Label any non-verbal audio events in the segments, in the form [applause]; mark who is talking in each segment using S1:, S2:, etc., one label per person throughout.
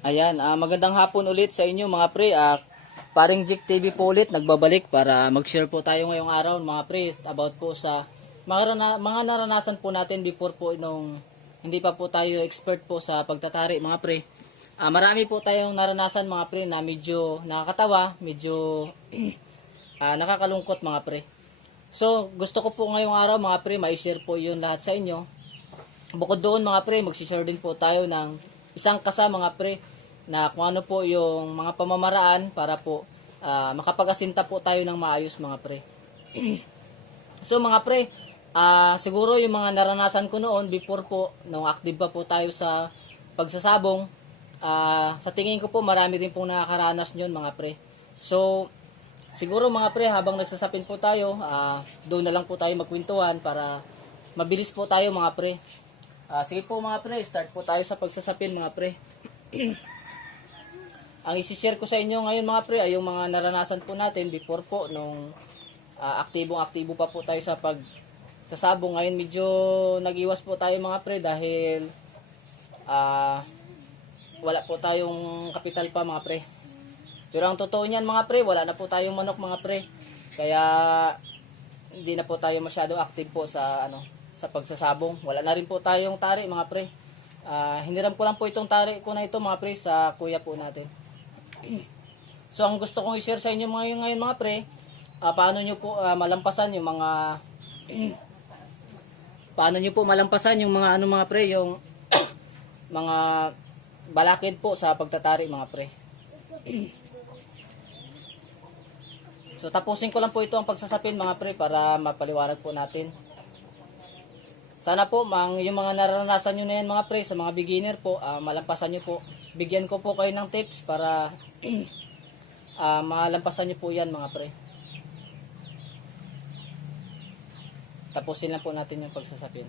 S1: Ayan, ah, magandang hapon ulit sa inyo mga pre. Ah, paring Jik TV po ulit nagbabalik para mag-share po tayo ngayong araw mga pre about po sa mga, rana- mga naranasan po natin before po nung hindi pa po tayo expert po sa pagtatari mga pre. Ah, marami po tayong naranasan mga pre na medyo nakakatawa, medyo [clears throat] ah, nakakalungkot mga pre. So, gusto ko po ngayong araw mga pre, ma-share po yun lahat sa inyo. Bukod doon mga pre, mag-share din po tayo ng isang kasama mga pre na kung ano po yung mga pamamaraan para po ah, makapagasinta po tayo ng maayos mga pre. [clears throat] so mga pre, ah, siguro yung mga naranasan ko noon before po, nung active pa po tayo sa pagsasabong, ah, sa tingin ko po marami din pong nakakaranas nyon mga pre. So, siguro mga pre, habang nagsasapin po tayo, ah, doon na lang po tayo magkwentuhan para mabilis po tayo mga pre. Ah, sige po mga pre, start po tayo sa pagsasapin mga pre. [clears throat] Ang isi-share ko sa inyo ngayon mga pre ay yung mga naranasan po natin before po nung ah, aktibong-aktibo pa po tayo sa pag sasabong. Ngayon medyo nag-iwas po tayo mga pre dahil ah, wala po tayong kapital pa mga pre. Pero ang totoo niyan mga pre, wala na po tayong manok mga pre. Kaya hindi na po tayo masyado active po sa ano sa pagsasabong. Wala na rin po tayong tari mga pre. Ah, hiniram ko lang po itong tari ko na ito mga pre sa kuya po natin. [clears throat] so ang gusto kong i-share sa inyo mga ngayon mga pre, ah, paano nyo po ah, malampasan yung mga [clears throat] paano nyo po malampasan yung mga ano mga pre, yung [clears throat] mga balakid po sa pagtatari mga pre. So tapusin ko lang po ito ang pagsasapin mga pre para mapaliwanag po natin. Sana po mang yung mga naranasan nyo na yan mga pre sa mga beginner po ah, malampasan nyo po. Bigyan ko po kayo ng tips para [clears throat] ah, malampasan nyo po yan mga pre. Tapusin lang po natin yung pagsasapin.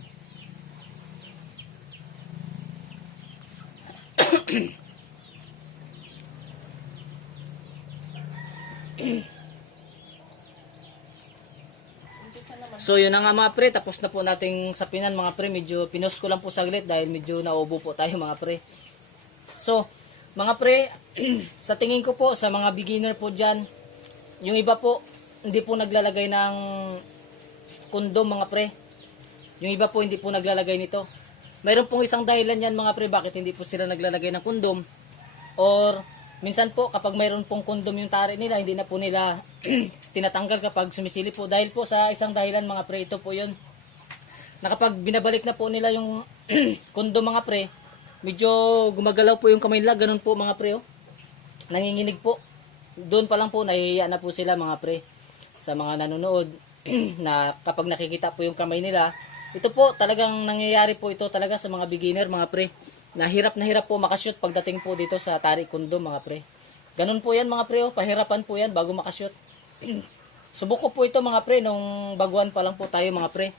S1: [clears throat] [clears throat] So yun na nga mga pre, tapos na po nating sapinan mga pre, medyo pinost ko lang po saglit dahil medyo naubo po tayo mga pre. So, mga pre, [clears throat] sa tingin ko po sa mga beginner po dyan, yung iba po, hindi po naglalagay ng kondom mga pre. Yung iba po hindi po naglalagay nito. Mayroon pong isang dahilan yan mga pre, bakit hindi po sila naglalagay ng kondom. Or, minsan po kapag mayroon pong kondom yung tari nila, hindi na po nila [clears throat] tinatanggal kapag sumisilip po. Dahil po sa isang dahilan mga pre, ito po yun. Na kapag binabalik na po nila yung [clears throat] kondom mga pre, medyo gumagalaw po yung kamay nila, ganun po mga pre. Oh. Nanginginig po. Doon pa lang po, nahihiya na po sila mga pre sa mga nanonood [clears throat] na kapag nakikita po yung kamay nila, ito po talagang nangyayari po ito talaga sa mga beginner mga pre. Nahirap na hirap po makashoot pagdating po dito sa tari kondom mga pre. Ganun po yan mga pre, oh. pahirapan po yan bago makashoot. [clears throat] Subuko po ito mga pre, nung baguan pa lang po tayo mga pre.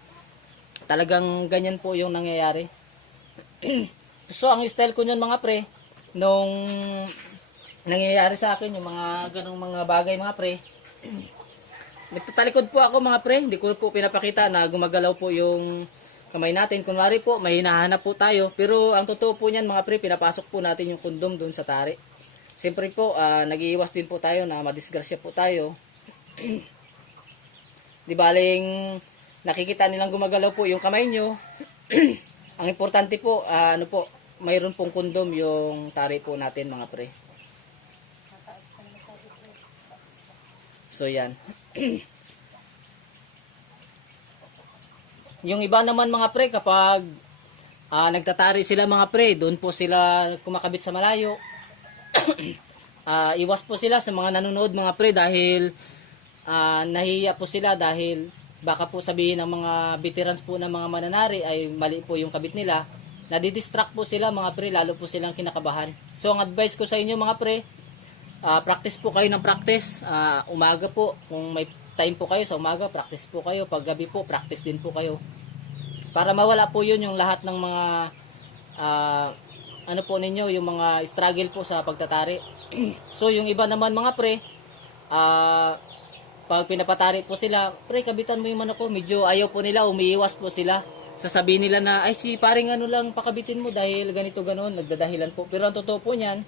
S1: Talagang ganyan po yung nangyayari. [clears throat] so ang style ko nyon mga pre, nung nangyayari sa akin yung mga ganong mga bagay mga pre, [clears throat] Nagtatalikod po ako mga pre, hindi ko po pinapakita na gumagalaw po yung kamay natin. Kunwari po, may hinahanap po tayo. Pero ang totoo po niyan mga pre, pinapasok po natin yung kondom doon sa tari. Siyempre po, ah, nag-iiwas din po tayo na madisgrasya po tayo. [clears throat] Di baling nakikita nilang gumagalaw po yung kamay nyo. [clears throat] ang importante po, ah, ano po, mayroon pong kondom yung tari po natin mga pre. So yan. [clears throat] yung iba naman mga pre kapag ah, nagtatari sila mga pre, doon po sila kumakabit sa malayo. [clears throat] Ah, iwas po sila sa mga nanonood mga pre dahil ah, nahiya po sila dahil baka po sabihin ng mga veterans po ng mga mananari ay mali po yung kabit nila. Nadidistract po sila mga pre, lalo po silang kinakabahan. So ang advice ko sa inyo mga pre, Ah, practice po kayo ng practice. Ah, umaga po, kung may time po kayo sa umaga, practice po kayo. Pag gabi po, practice din po kayo. Para mawala po yun yung lahat ng mga ah, ano po ninyo, yung mga struggle po sa pagtatari. [clears throat] so yung iba naman mga pre, ah, pag pinapatari po sila, pre kabitan mo yung manok ko, medyo ayaw po nila, umiiwas po sila. sasabihin nila na, ay si paring ano lang pakabitin mo dahil ganito ganon, nagdadahilan po. Pero ang totoo po niyan,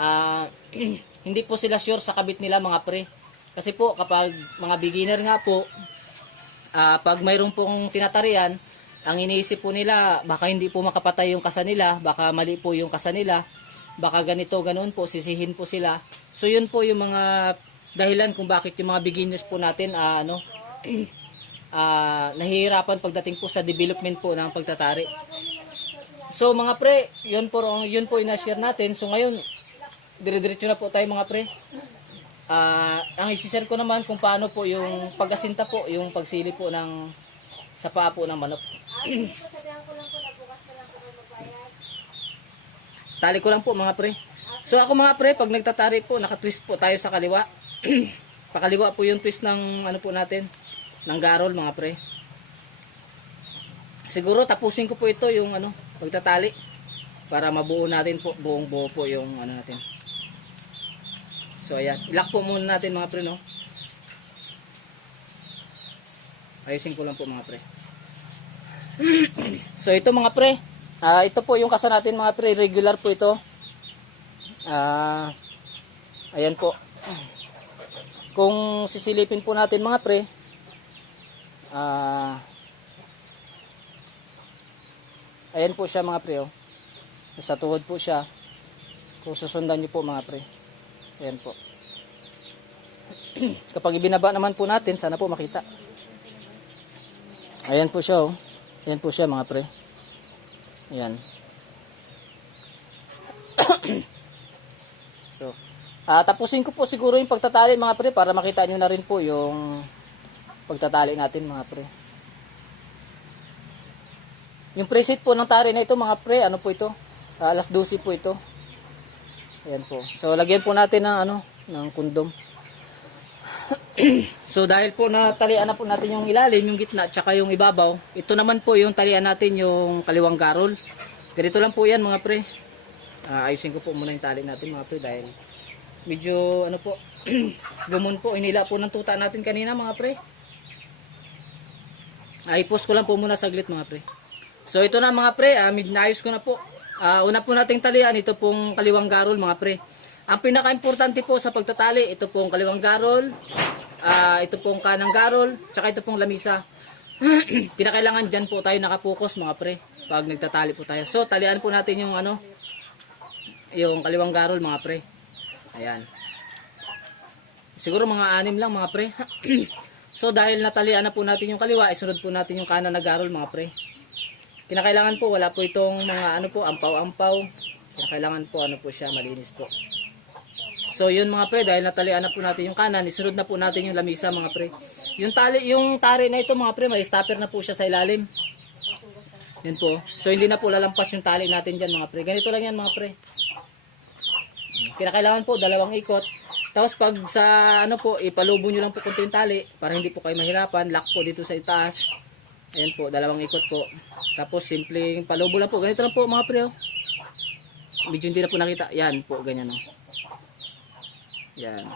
S1: ah, [clears throat] hindi po sila sure sa kabit nila mga pre. Kasi po kapag mga beginner nga po, ah, pag mayroon pong tinatarian, ang iniisip po nila, baka hindi po makapatay yung kasa nila, baka mali po yung kasa nila, baka ganito, ganun po, sisihin po sila. So yun po yung mga dahilan kung bakit yung mga beginners po natin, ah, ano, [clears throat] ah, nahihirapan pagdating po sa development po ng pagtatari. So mga pre, yun po, yun po ina-share natin. So ngayon, dire-diretso na po tayo mga pre. Ah, ang isi-share ko naman kung paano po yung pag-asinta po, yung pagsili po ng sa paa po ng manok. [clears throat] Tali ko lang po mga pre. So ako mga pre, pag nagtatari po, nakatwist po tayo sa kaliwa. [clears throat] Pakaliwa po yung twist ng ano po natin, ng garol mga pre. Siguro tapusin ko po ito yung ano, pagtatali para mabuo natin po buong buo po yung ano natin. So ayan, ilak po muna natin mga pre no. Ayusin ko lang po mga pre. [clears throat] so ito mga pre, ah ito po yung kasa natin mga pre, regular po ito. Ah ayan po. Kung sisilipin po natin mga pre, ah ayan po siya mga pre oh. Sa tuhod po siya. Kung susundan niyo po mga pre. Ayan po. [clears throat] Kapag ibinaba naman po natin, sana po makita. Ayan po siya oh. Ayan po siya mga pre. Ayan. [clears throat] so, ah tapusin ko po siguro yung pagtatali mga pre para makita nyo na rin po yung pagtatali natin mga pre. Yung preset po ng tari na ito mga pre, ano po ito? Ah, alas 12 po ito. Ayan po. So, lagyan po natin ng ano, ng kondom. [clears throat] so, dahil po natalian na po natin yung ilalim, yung gitna, tsaka yung ibabaw, ito naman po yung talian natin yung kaliwang garol. Ganito lang po yan mga pre. Ah, ayusin ko po muna yung tali natin mga pre dahil medyo ano po, [clears throat] gumon po, inila po ng tuta natin kanina mga pre. Ay, post ko lang po muna saglit mga pre. So ito na mga pre, ah, mid naayos ko na po. Ah, una po nating talian, ito pong kaliwang garol mga pre. Ang pinaka-importante po sa pagtatali, ito pong kaliwang garol, ah, ito pong kanang garol, tsaka ito pong lamisa. [clears throat] Pinakailangan dyan po tayo nakapokus mga pre, pag nagtatali po tayo. So talian po natin yung ano, yung kaliwang garol mga pre. Ayan. Siguro mga anim lang mga pre. [clears throat] so dahil natalian na po natin yung kaliwa, isunod po natin yung kanan na garol mga pre. Kinakailangan po, wala po itong mga ano po, ampaw-ampaw. Kinakailangan po, ano po siya, malinis po. So yun mga pre, dahil natalian na po natin yung kanan, isunod na po natin yung lamisa mga pre. Yung tali, yung tari na ito mga pre, may stopper na po siya sa ilalim. Yan po. So hindi na po lalampas yung tali natin dyan mga pre. Ganito lang yan mga pre. Kinakailangan po, dalawang ikot. Tapos pag sa ano po, ipalubo nyo lang po kunti yung tali para hindi po kayo mahirapan. Lock po dito sa itaas. Ayan po, dalawang ikot po. Tapos simpleng palubo lang po. Ganito lang po mga pre. Oh. Medyo hindi na po nakita. Yan po, ganyan oh. Yan.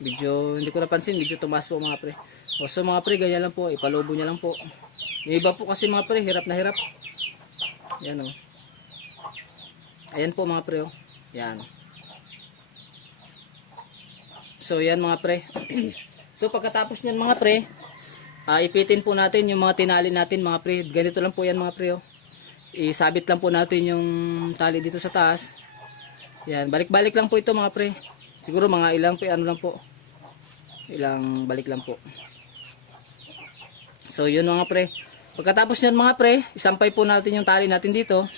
S1: Medyo hindi ko napansin, medyo tumaas po mga pre. O, so mga pre, ganyan lang po. Ipalubo niya lang po. Yung iba po kasi mga pre, hirap na hirap. Yan oh. Ayan po mga pre oh. Yan. So yan mga pre. [clears throat] so pagkatapos niyan mga pre, Ah, ipitin po natin yung mga tinali natin mga pre. Ganito lang po yan mga pre. Oh. Isabit lang po natin yung tali dito sa taas. Yan, balik-balik lang po ito mga pre. Siguro mga ilang ano lang po. Ilang balik lang po. So yun mga pre. Pagkatapos niyan mga pre, isampay po natin yung tali natin dito.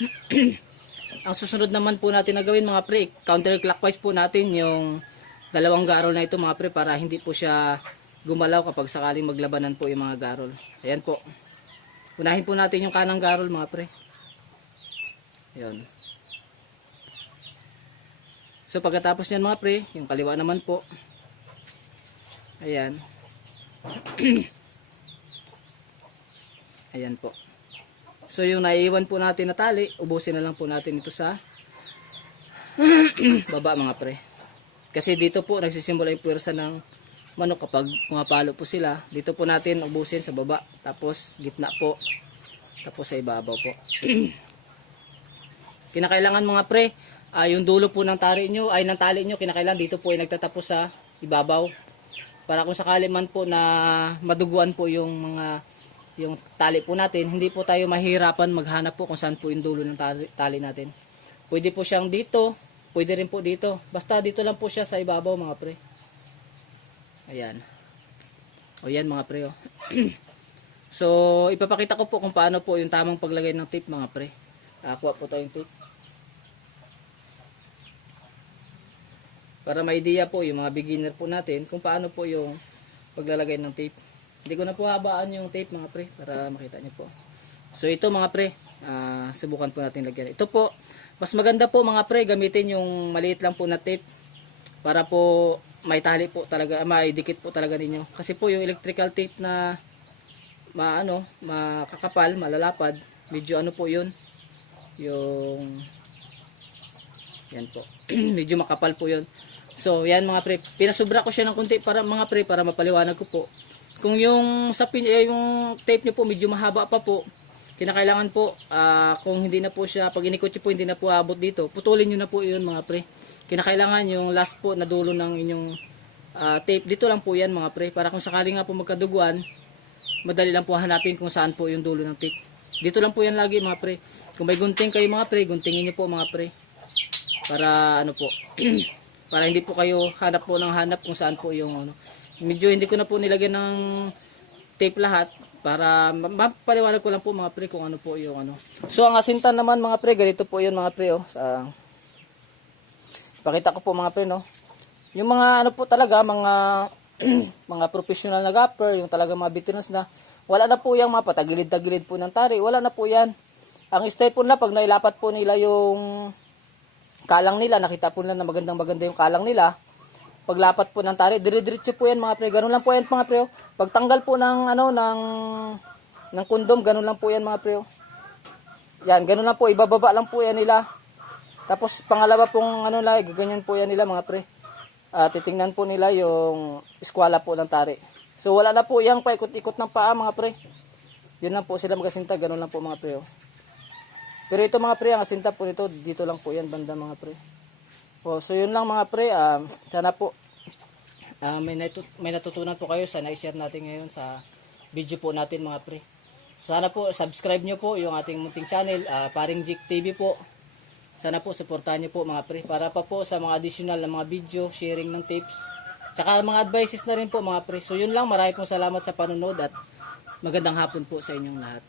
S1: [clears throat] Ang susunod naman po natin na gawin mga pre, counterclockwise po natin yung dalawang garol na ito mga pre para hindi po siya gumalaw kapag sakaling maglabanan po yung mga garol. Ayan po. Unahin po natin yung kanang garol mga pre. Ayan. So pagkatapos niyan mga pre, yung kaliwa naman po. Ayan. [clears throat] Ayan po. So yung naiiwan po natin na tali, ubusin na lang po natin ito sa [clears throat] baba mga pre. Kasi dito po nagsisimula yung puwersa ng manok kapag pumapalo po sila. Dito po natin ubusin sa baba. Tapos gitna po. Tapos sa ibabaw po. [clears throat] kinakailangan mga pre, ah, yung dulo po ng tali nyo, ay ng tali nyo, kinakailangan dito po ay nagtatapos sa ibabaw. Para kung sakali man po na maduguan po yung mga yung tali po natin, hindi po tayo mahirapan maghanap po kung saan po yung dulo ng tali, tali natin. Pwede po siyang dito, pwede rin po dito. Basta dito lang po siya sa ibabaw mga pre. Ayan. O yan mga pre. Oh. [clears throat] so, ipapakita ko po kung paano po yung tamang paglagay ng tape mga pre. Uh, kuha po tayong tape. Para may idea po yung mga beginner po natin kung paano po yung paglalagay ng tape. Hindi ko na po habaan yung tape mga pre para makita nyo po. So ito mga pre, ah, subukan po natin lagyan. Ito po, mas maganda po mga pre gamitin yung maliit lang po na tape para po may tali po talaga, may dikit po talaga ninyo. Kasi po yung electrical tape na maano, makakapal, malalapad, medyo ano po yun, yung yan po. [clears throat] medyo makapal po yun. So, yan mga pre. Pinasubra ko siya ng konti para mga pre para mapaliwanag ko po. Kung yung sa eh, yung tape niyo po medyo mahaba pa po, kinakailangan po ah, kung hindi na po siya pag inikot po hindi na po abot dito, putulin niyo na po 'yun mga pre. Kinakailangan yung last po na dulo ng inyong ah, tape dito lang po 'yan mga pre para kung sakali nga po magkaduguan, madali lang po hanapin kung saan po yung dulo ng tape. Dito lang po 'yan lagi mga pre. Kung may gunting kayo mga pre, guntingin niyo po mga pre. Para ano po, [clears throat] para hindi po kayo hanap po ng hanap kung saan po yung ano. Medyo hindi ko na po nilagyan ng tape lahat para ma- mapaliwanag ko lang po mga pre kung ano po yung ano. So ang asintan naman mga pre, ganito po yun mga pre oh. Sa Pakita ko po mga pre no. Yung mga ano po talaga, mga [clears throat] mga professional na gapper, yung talaga mga veterans na wala na po yung mga patagilid-tagilid po ng tari, wala na po yan. Ang step po na pag nailapat po nila yung kalang nila, nakita po nila na magandang maganda yung kalang nila, paglapat po ng tari, dire-diretso po yan mga pre. Ganun lang po yan mga pre. oh. Pagtanggal po ng ano ng ng kondom, ganun lang po yan mga pre. oh. Yan, ganun lang po, ibababa lang po yan nila. Tapos pangalawa pong ano lang, gaganyan po yan nila mga pre. Ah, titingnan po nila yung eskwala po ng tari. So wala na po yang paikot-ikot ng paa mga pre. Yun lang po sila magasinta, ganun lang po mga pre. oh. Pero ito mga pre, ang asinta po nito, dito lang po yan banda mga pre. Oh, so yun lang mga pre, um, sana po ah, may, natut- may natutunan po kayo sa na-share natin ngayon sa video po natin mga pre. Sana po subscribe nyo po yung ating munting channel, ah, Paring Jik TV po. Sana po suportahan nyo po mga pre para pa po sa mga additional na mga video, sharing ng tips. Tsaka mga advices na rin po mga pre. So yun lang, marami pong salamat sa panonood at magandang hapon po sa inyong lahat.